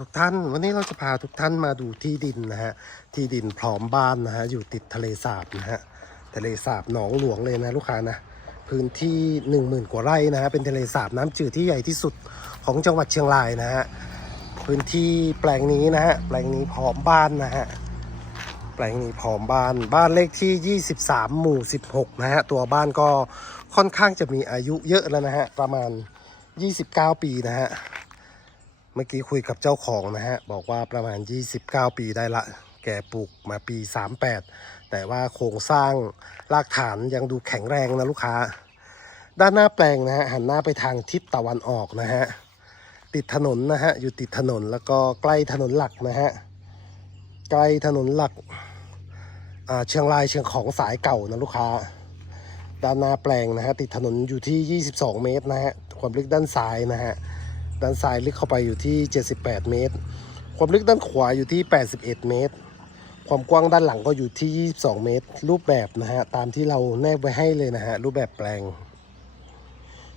ทุกท่าน วันนี้เราจะพาทุกท่านมาดูที่ดินนะฮะที่ดินพร้อมบ้านนะฮะอยู่ติดทะเลสาบนะฮะทะเลสาบหนองหลวงเลยนะลูกค้านะพื้นที่ 1 0,000 กว่าไร่นะฮะเป็นทะเลสาบน้ำจืดที่ใหญ่ที่สุดของจังหวัดเชียงรายนะฮะพื้นที่แปลงนี้นะฮะแปลงนี้พร้อมบ้านนะฮะแปลงนี้พร้อมบ้านบ้านเลขที่ 23 หมู่ 16 นะฮะตัวบ้านก็ค่อนข้างจะมีอายุเยอะแล้วนะฮะประมาณ 29 ปีนะฮะ เมื่อกี้คุยกับเจ้าของนะฮะ บอกว่าประมาณ 29 ปีได้ละ แกปลูกมาปี 38 แต่ว่าโครงสร้างรากฐานยังดูแข็งแรงนะลูกค้า ด้านหน้าแปลงนะฮะ หันหน้าไปทางทิศตะวันออกนะฮะ ติดถนนนะฮะ อยู่ติดถนนแล้วก็ใกล้ถนนหลักนะฮะ ใกล้ถนนหลักเชียงรายเชียงของสายเก่านะลูกค้า ด้านหน้าแปลงนะฮะ ติดถนนอยู่ที่ 22 เมตรนะฮะ ความลึกด้านซ้ายนะฮะ ด้านซ้ายลึกเข้าไปอยู่ที่ 78 เมตร ความลึกด้านขวาอยู่ที่ 81 เมตร ความกว้างด้านหลังก็อยู่ที่ 22 เมตร รูปแบบนะฮะตามที่เราแนบไว้ให้เลยนะฮะรูปแบบแปลง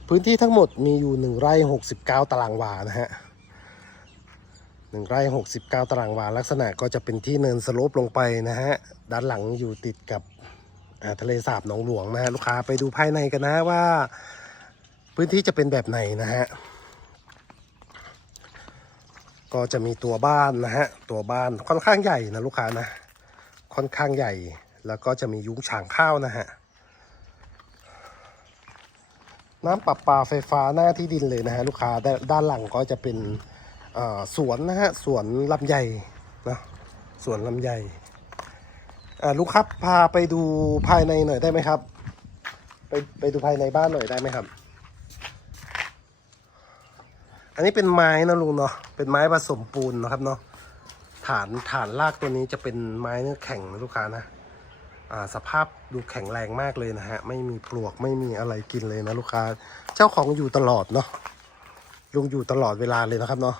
พื้นที่ทั้งหมดมีอยู่ 1 ไร่ 69 ตารางวานะฮะ1ไร่ 69 ตารางวา ลักษณะก็จะเป็นที่เนินสโลปลงไปนะฮะ ด้านหลังอยู่ติดกับทะเลสาบหนองหลวงนะฮะ ลูกค้าไปดูภายในกันนะว่า พื้นที่จะเป็นแบบไหนนะฮะ ก็จะมีตัวบ้านนะฮะ ตัวบ้านค่อนข้างใหญ่นะลูกค้านะ ค่อนข้างใหญ่ แล้วก็จะมียุ้งฉางข้าวนะฮะ น้ำประปาไฟฟ้าหน้าที่ดินเลยนะฮะลูกค้า ด้านหลังก็จะเป็นเอ่อสวนนะฮะ สวนลำไยนะสวนลำไยอ่ลูกครับพาไปดูภายในหน่อยได้ไหมครับ ไปไปดูภายในบ้านหน่อยได้ไหมครับ อันนี้เป็นไม้นะลุงเนาะ เป็นไม้ผสมปูนนะครับเนาะ ฐานฐานรากตัวนี้จะเป็นไม้เนื้อแข็งนะลูกค้านะ อ่าสภาพดูแข็งแรงมากเลยนะฮะ ไม่มีปลวกไม่มีอะไรกินเลยนะลูกค้า เจ้าของอยู่ตลอดเนาะ ลุงอยู่ตลอดเวลาเลยนะครับเนาะ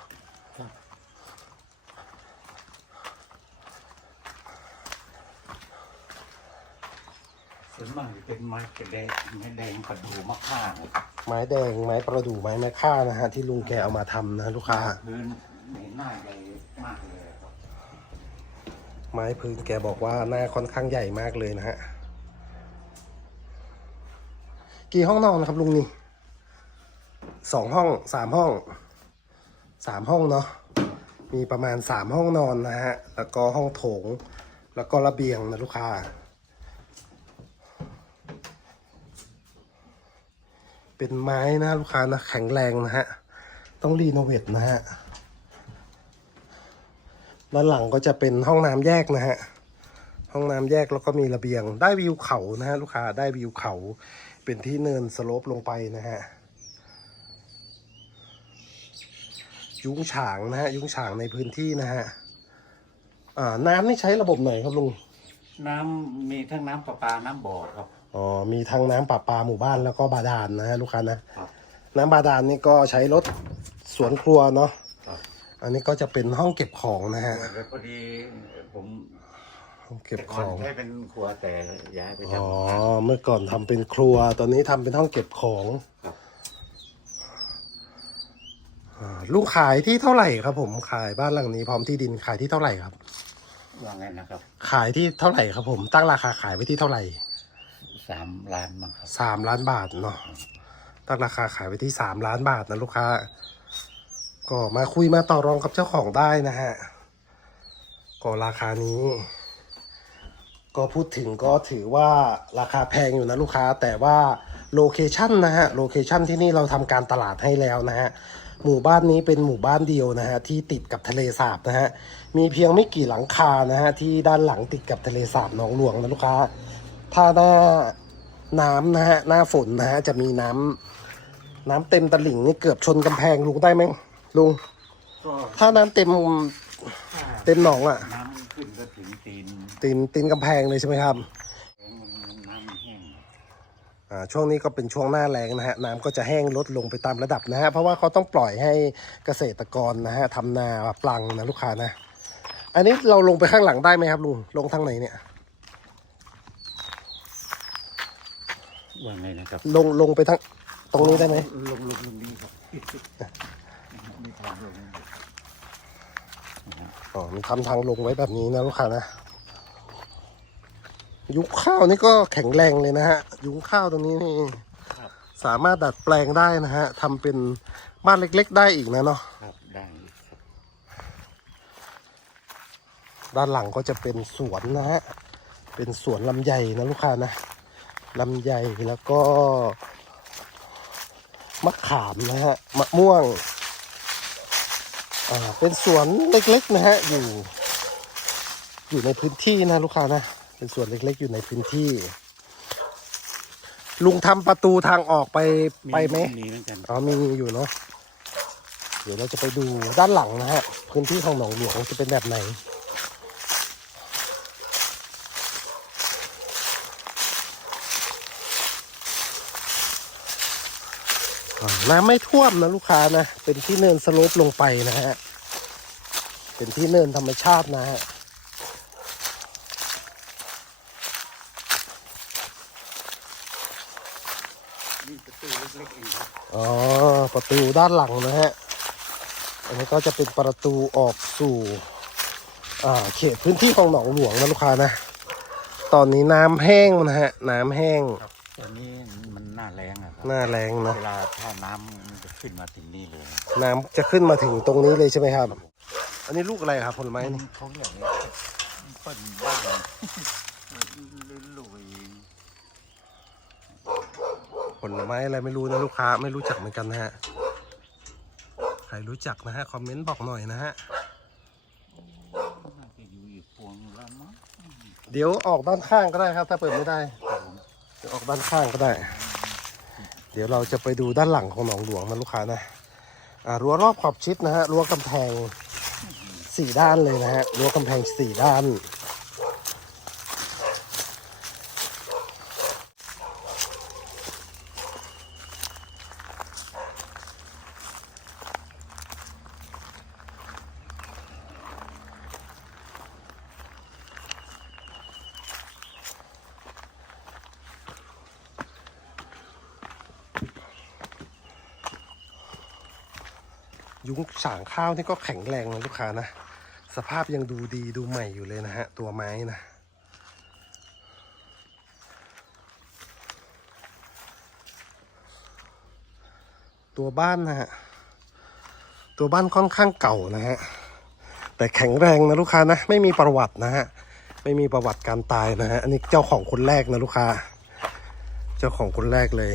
ส่วนมากจะเป็นไม้กระแดงไม้แดงกระดูมะข่านะครับ ไม้แดงไม้ประดู่ไม้แม่ค่านะฮะที่ลุงแกเอามาทำนะลูกค้า พื้นเห็นหน้าใหญ่มากเลยครับไม้พื้นแกบอกว่าหน้าค่อนข้างใหญ่มากเลยนะฮะ กี่ห้องนอนนะครับลุงนี่สองห้องสามห้องสามห้องเนาะมีประมาณสามห้องนอนนะฮะ แล้วก็ห้องโถง แล้วก็ระเบียงนะลูกค้า เป็นไม้นะลูกค้านะแข็งแรงนะฮะ ต้องรีโนเวทนะฮะด้านหลังก็จะเป็นห้องน้ำแยกนะฮะ ห้องน้ำแยกแล้วก็มีระเบียง ได้วิวเขานะฮะลูกค้าได้วิวเขา เป็นที่เนินสโลปลงไปนะฮะ ยุ้งฉางนะฮะ ยุ้งฉางในพื้นที่นะฮะ อ่า น้ำนี่ใช้ระบบไหนครับลุง น้ำมีทั้งน้ำประปา น้ำบ่อครับ อ๋อมีทั้งน้ำประปาหมู่บ้านแล้วก็บาดาลนะฮะลูกค้านะครับน้ำบาดาลนี่ก็ใช้รถสวนครัวเนาะครับอันนี้ก็จะเป็นห้องเก็บของนะฮะแล้วพอดีผมห้องเก็บแต่ขก่อนองใช้เป็นครัวแต่ย้ายไปอ๋อทำงานเมื่อก่อนทำเป็นครัว ตอนนี้ทำเป็นห้องเก็บของครับอ่าลูกขายที่เท่าไหร่ครับ ผมขายบ้านหลังนี้ พร้อมที่ดินขายที่เท่าไหร่ครับว่าไงนะครับ ขายที่เท่าไหร่ครับผม ตั้งราคาขายไว้ที่เท่าไหร่ สามล้านมั้งครับสามล้านบาทเนาะตั้งราคาขายไว้ที่สามล้านบาทนะลูกค้า ก็มาคุยมาต่อรองกับเจ้าของได้นะฮะ ก็ราคานี้ ก็พูดถึงก็ถือว่าราคาแพงอยู่นะลูกค้า แต่ว่าโลเคชันนะฮะ โลเคชันที่นี่เราทำการตลาดให้แล้วนะฮะหมู่บ้านนี้เป็นหมู่บ้านเดียวนะฮะที่ติดกับทะเลสาบนะฮะมีเพียงไม่กี่หลังคานะฮะที่ด้านหลังติดกับทะเลสาบหนองหลวงนะลูกค้า ถ้าหน้าน้ำนะฮะหน้าฝนนะฮะจะมีน้ำน้ำเต็มตลิ่งนี่เกือบชนกำแพงลุงได้ไหมลุงก็ถ้าน้ำเต็มเต็มหนองอะ น้ำขึ้นก็ถึงตีนตีนตีนกำแพงเลยใช่ไหมครับน้ำแห้งอ่าช่วงนี้ก็เป็นช่วงหน้าแรงนะฮะน้ำก็จะแห้งลดลงไปตามระดับนะฮะเพราะว่าเขาต้องปล่อยให้เกษตรกรนะฮะทำนาปลังนะลูกค้านะ อันนี้เราลงไปข้างหลังได้ไหมครับลุงลงทางไหนเนี่ย ว่าไงนะครับลงลงไปทางตรงนี้ได้ไหมลงลงลงนี้ครับมีทางลงอ๋อมีทำทางลงไว้แบบนี้นะลูกค้านะ ยุคข้าวนี่ก็แข็งแรงเลยนะฮะ ยุคข้าวตรงนี้นี่ครับสามารถดัดแปลงได้นะฮะทำเป็นบ้านเล็ก ๆ ได้อีกนะเนาะครับได้ครับด้านหลังก็จะเป็นสวนนะฮะ เป็นสวนลำไยนะลูกค้านะ ลำไยแล้วก็มะขามนะฮะมะม่วงอ่าเป็นสวนเล็กๆนะฮะอยู่ อยู่ในพื้นที่นะลูกค้านะเป็นสวนเล็กๆ อยู่ในพื้นที่ ลุงทำประตูทางออกไปไปไหมมีเหมือนกันอ๋อมีอยู่เนาะ เดี๋ยวเราจะไปดูด้านหลังนะฮะ พื้นที่ของหนองหลวงจะเป็นแบบไหน น้ำไม่ท่วมนะลูกค้านะ เป็นที่เนินสโลปลงไปนะฮะ เป็นที่เนินธรรมชาตินะฮะประตูเล็กๆเองอ๋อ ประตูด้านหลังนะฮะ อันนี้ก็จะเป็นประตูออกสู่เขตพื้นที่ของหนองหลวงนะลูกค้านะ ตอนนี้น้ำแห้งนะฮะ น้ำแห้งครับ น้าแรงอะครับหน้าแรงนะเวลาถ้าน้ำมันจะขึ้นมาถึงนี่เลย น้ำจะขึ้นมาถึงตรงนี้เลยใช่ไหมครับ อันนี้ลูกอะไรครับผลไม้นี่เขาเรียกว่าเปิ้ลบ้านลุยผลไม้อะไรไม่รู้นะลูกค้าไม่รู้จักเหมือนกันนะฮะใครรู้จักนะฮะคอมเมนต์บอกหน่อยนะฮะน่าจะอยู่อีกพวงแล้วมั้งเดี๋ยวออกด้านข้างก็ได้ครับ ถ้าเปิดไม่ได้ครับผมเดี๋ยวออกด้านข้างก็ได้ เดี๋ยวเราจะไปดูด้านหลังของหนองหลวงนะลูกค้านะอ่ารั้วรอบขอบชิดนะฮะรั้วกำแพงสี่ด้านเลยนะฮะรั้วกำแพงสี่ด้าน ยุ้งสางข้าวนี่ก็แข็งแรงนะลูกค้านะ สภาพยังดูดีดูใหม่อยู่เลยนะฮะ ตัวไม้นะ ตัวบ้านนะฮะ ตัวบ้านค่อนข้างเก่านะฮะ แต่แข็งแรงนะลูกค้านะ ไม่มีประวัตินะฮะ ไม่มีประวัติการตายนะฮะ อันนี้เจ้าของคนแรกนะลูกค้า เจ้าของคนแรกเลย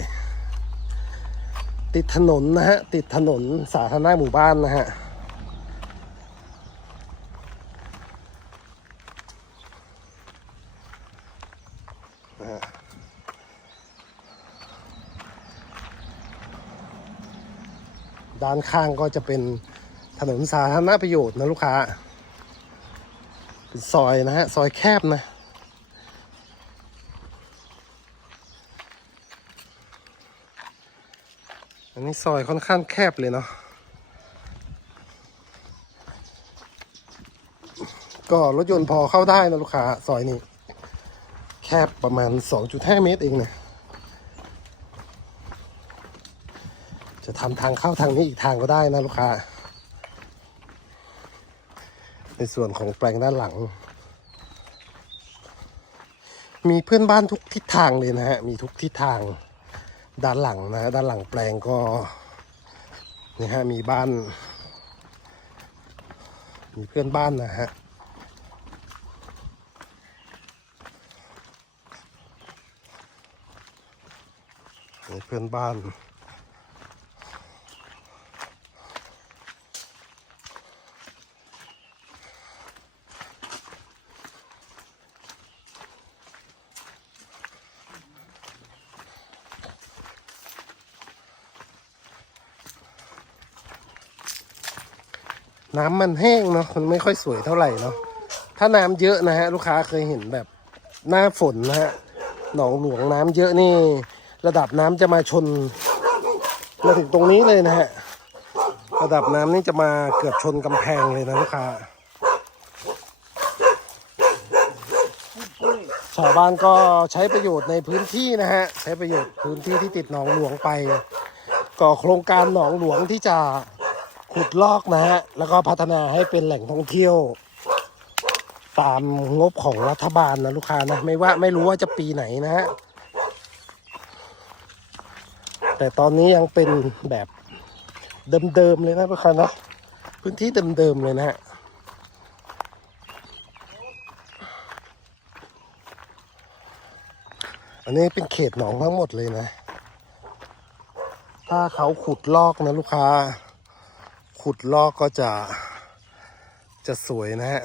ติดถนนนะฮะ ติดถนนสาธารณะหมู่บ้านนะฮะ ด้านข้างก็จะเป็นถนนสาธารณประโยชน์นะลูกค้า เป็นซอยนะฮะ ซอยแคบนะ นนี้ซอยค่อนข้างแคบเลยเนาะ ก็รถยนต์พอเข้าได้นะลูกค้าซอยนี้ แคบประมาณ 2.5 เมตรเองนะจะทำทางเข้าทางนี้อีกทางก็ได้นะลูกค้า ในส่วนของแปลงด้านหลัง มีเพื่อนบ้านทุกทิศทางเลยนะฮะ มีทุกทิศทาง ด้านหลังนะด้านหลังแปลงก็นี่ฮะมีบ้าน มีเพื่อนบ้านนะฮะมีเพื่อนบ้าน น้ำมันแห้งเนาะมันไม่ค่อยสวยเท่าไหร่เนาะถ้าน้ำเยอะนะฮะลูกค้าเคยเห็นแบบหน้าฝนนะฮะหนองหลวงน้ำเยอะนี่ ระดับน้ำจะมาชนมาถึงตรงนี้เลยนะฮะระดับน้ำนี่จะมาเกือบชนกำแพงเลยนะลูกค้าชาวบ้านก็ใช้ประโยชน์ในพื้นที่นะฮะใช้ประโยชน์พื้นที่ที่ติดหนองหลวงไปก็โครงการหนองหลวงที่จะ ขุดลอกนะฮะ แล้วก็พัฒนาให้เป็นแหล่งท่องเที่ยว ตามงบของรัฐบาลนะลูกค้านะ ไม่ว่าไม่รู้ว่าจะปีไหนนะฮะ แต่ตอนนี้ยังเป็นแบบเดิมๆเลยนะลูกค้านะพื้นที่เดิมๆเลยนะฮะอันนี้เป็นเขตหนองทั้งหมดเลยนะ ถ้าเขาขุดลอกนะลูกค้า ขุดลอกก็จะจะสวยนะฮะ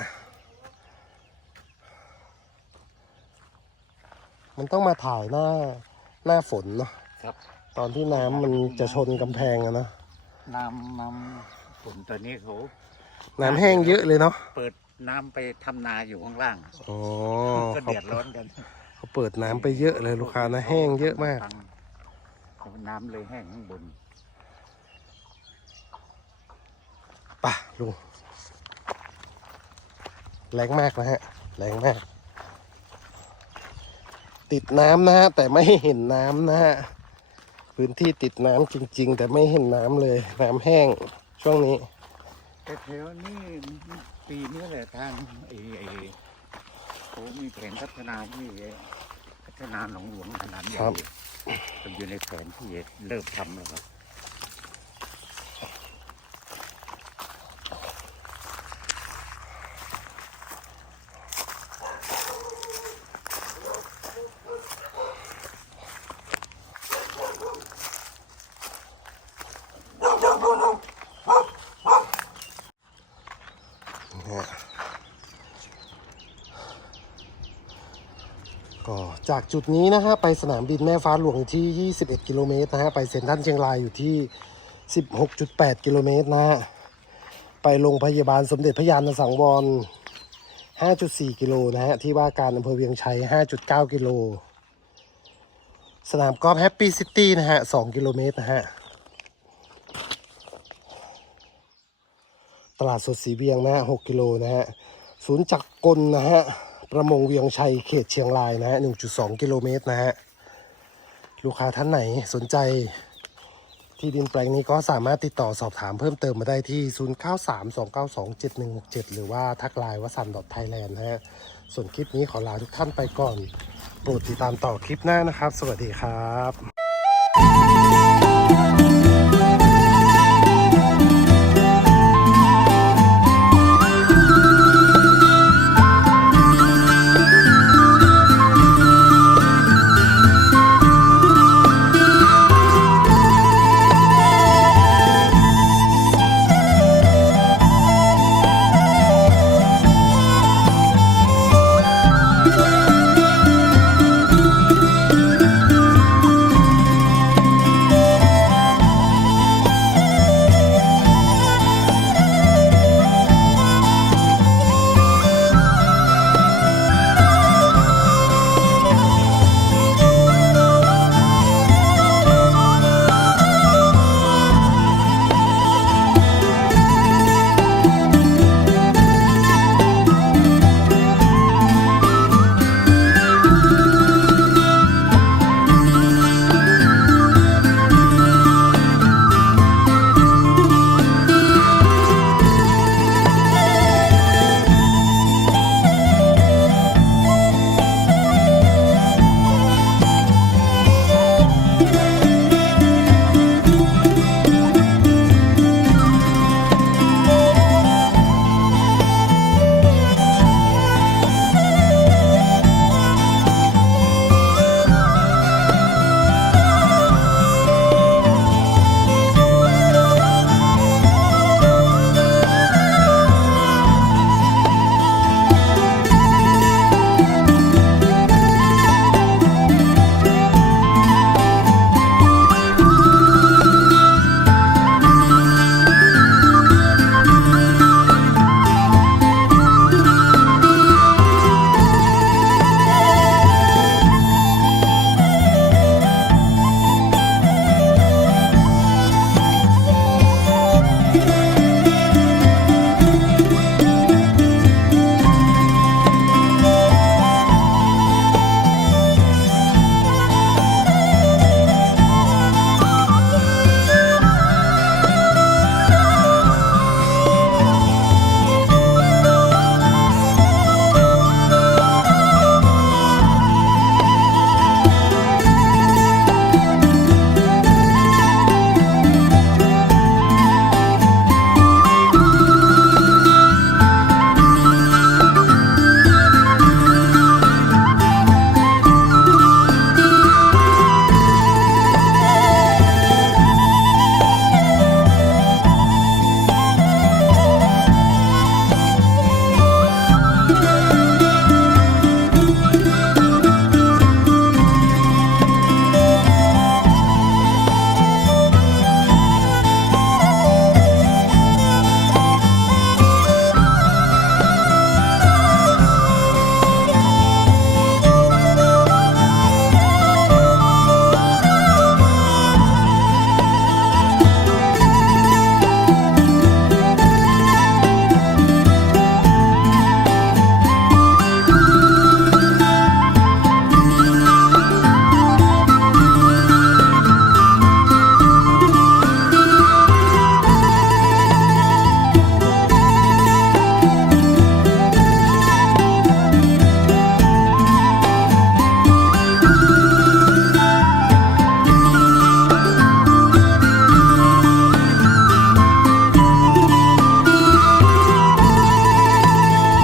มันต้องมาถ่ายหน้าหน้าฝนเนาะครับ ตอนที่น้ำมันจะชนกำแพงอะเนาะน้ำน้ำฝนตอนนี้เขาน้ำแห้งเยอะเลยเนาะ เปิดน้ำไปทำนาอยู่ข้างล่างอ๋อก็เขาเดือดร้อนกันเขาเปิดน้ำไปเยอะเลยลูกค้านะแห้งเยอะมาก น้ำเลยแห้งข้างบน ป่ะลุงแรงมากนะฮะแรงมาก ติดน้ำนะฮะแต่ไม่เห็นน้ำนะฮะพื้นที่ติดน้ำจริง ๆ แต่ไม่เห็นน้ำเลยน้ำแห้งช่วงนี้แต่แถวนี้ปีนี้แหละทางไอ้ไอ้เขามีแผนพัฒนาที่พัฒนาหนองหลวงขนาดใหญ่ครับมันอยู่ในแผนที่เริ่มทำแล้วครับ จากจุดนี้นะฮะไปสนามบินแม่ฟ้าหลวงอยู่ที่ 21 กิโลเมตรนะฮะไปเซ็นทรัลเชียงรายอยู่ที่ 16.8 กิโลเมตรนะฮะไปโรงพยาบาลสมเด็จพระยาณสังวร 5.4 กิโลนะฮะที่ว่าการอำเภอเวียงชัย 5.9 กิโล สนามกอล์ฟแฮปปี้ซิตี้นะฮะ 2 กิโลเมตรนะฮะ ตลาดสดสีเวียงนะฮะ 6 กิโลนะฮะ ศูนย์จักรกลนะฮะ ระมงเวียงชัยเขตเชียงรายนะฮะ1.2 กิโลเมตรนะฮะ ลูกค้าท่านไหนสนใจ ที่ดินแปลงนี้ก็สามารถติดต่อสอบถามเพิ่มเติมมาได้ที่ 0932927167 หรือว่าทักไลน์วสันดอทไทยแลนด์นะฮะ ส่วนคลิปนี้ขอลาทุกท่านไปก่อน โปรดติดตามต่อคลิปหน้านะครับ สวัสดีครับ